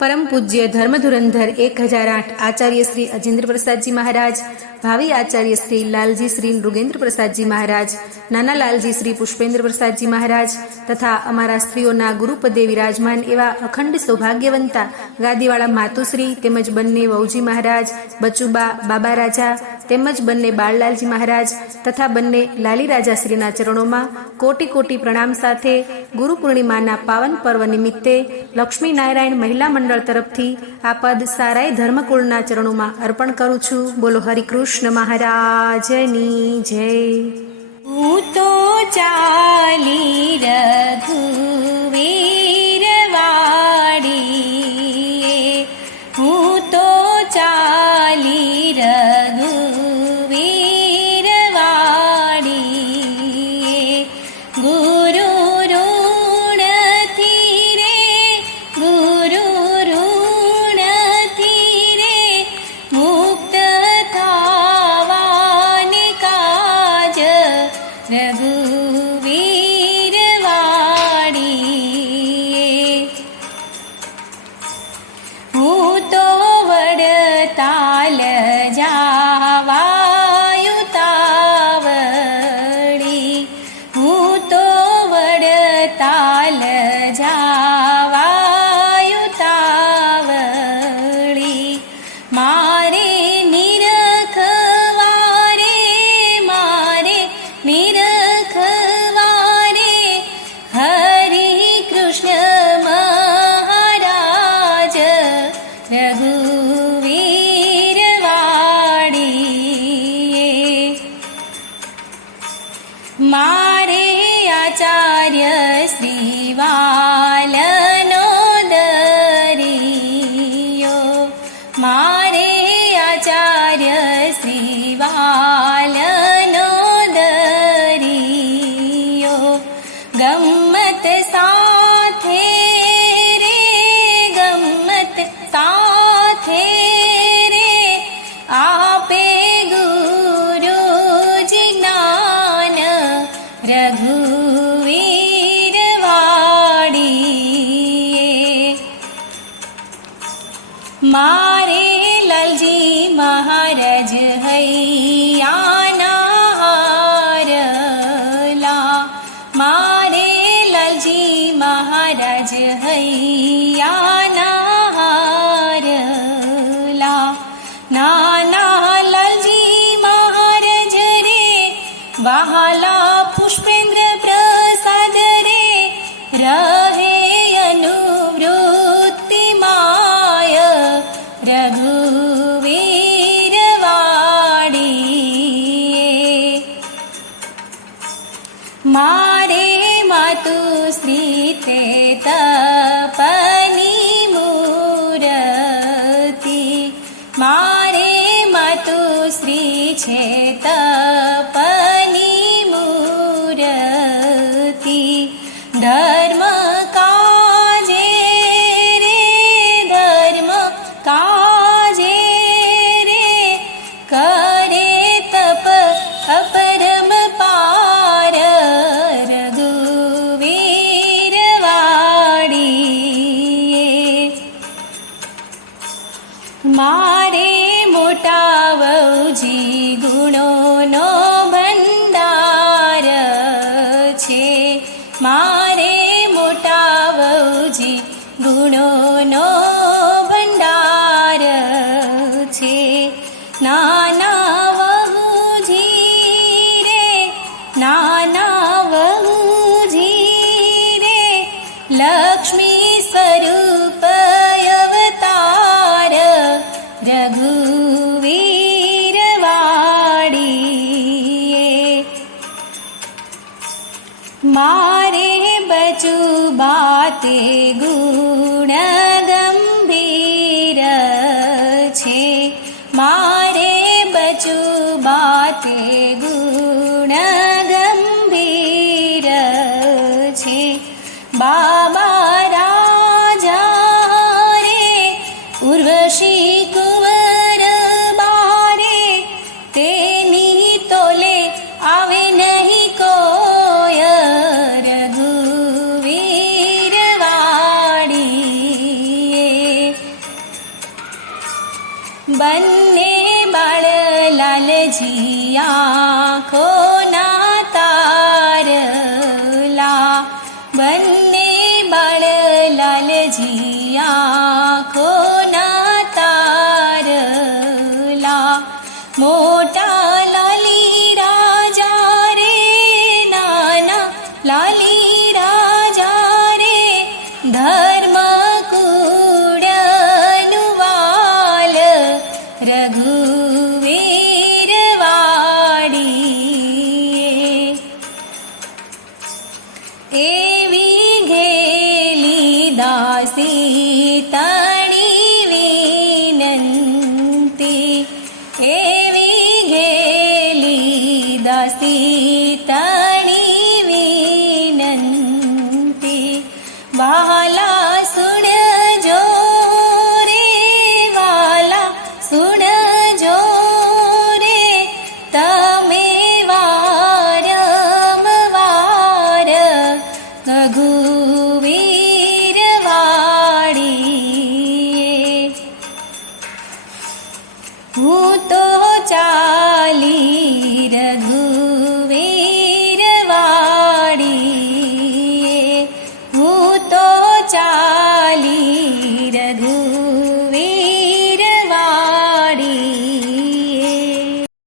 પરમ પૂજ્ય ધર્મધુરંધર એક હજાર આઠ આચાર્ય શ્રી અજેન્દ્ર પ્રસાદજી મહારાજ, ભાવિ આચાર્ય શ્રી લાલજી શ્રી નૃગેન્દ્ર પ્રસાદજી મહારાજ, નાના લાલજી શ્રી પુષ્પેન્દ્ર પ્રસાદજી મહારાજ તથા અમારા સ્ત્રીઓના ગુરુપદે વિરાજમાન એવા અખંડ સૌભાગ્યવંતા ગાદીવાળા માતુશ્રી તેમજ બંને વહુજી મહારાજ, બચુબા, બાબા રાજા તેમજ બંને બાળલાલજી મહારાજ તથા બંને લાલી રાજાશ્રીના ચરણોમાં કોટી કોટી પ્રણામ સાથે ગુરુ પૂર્ણિમાના પાવન પર્વ નિમિત્તે લક્ષ્મી નારાયણ મહિલા મંડળ તરફથી આ પદ સારાય ધર્મકુળના ચરણોમાં અર્પણ કરું છું. બોલો હરિકૃષ્ણ મહારાજની જય. હું તો ચાલી રઘુવીર শিবা मारे लाल महाराज महारज हैया मारे लाल महाराज महारज हैया नाना लाल महाराज रे बहला पुष्पेन्द्र મારે માતુશ્રી છે તપની છે મારે મોટા વૌજી ગુણોનો તે ગુણ ગંભીર છે. મારે બચુ બાતે ગુણ बन्ने बड़ लाल जिया জানো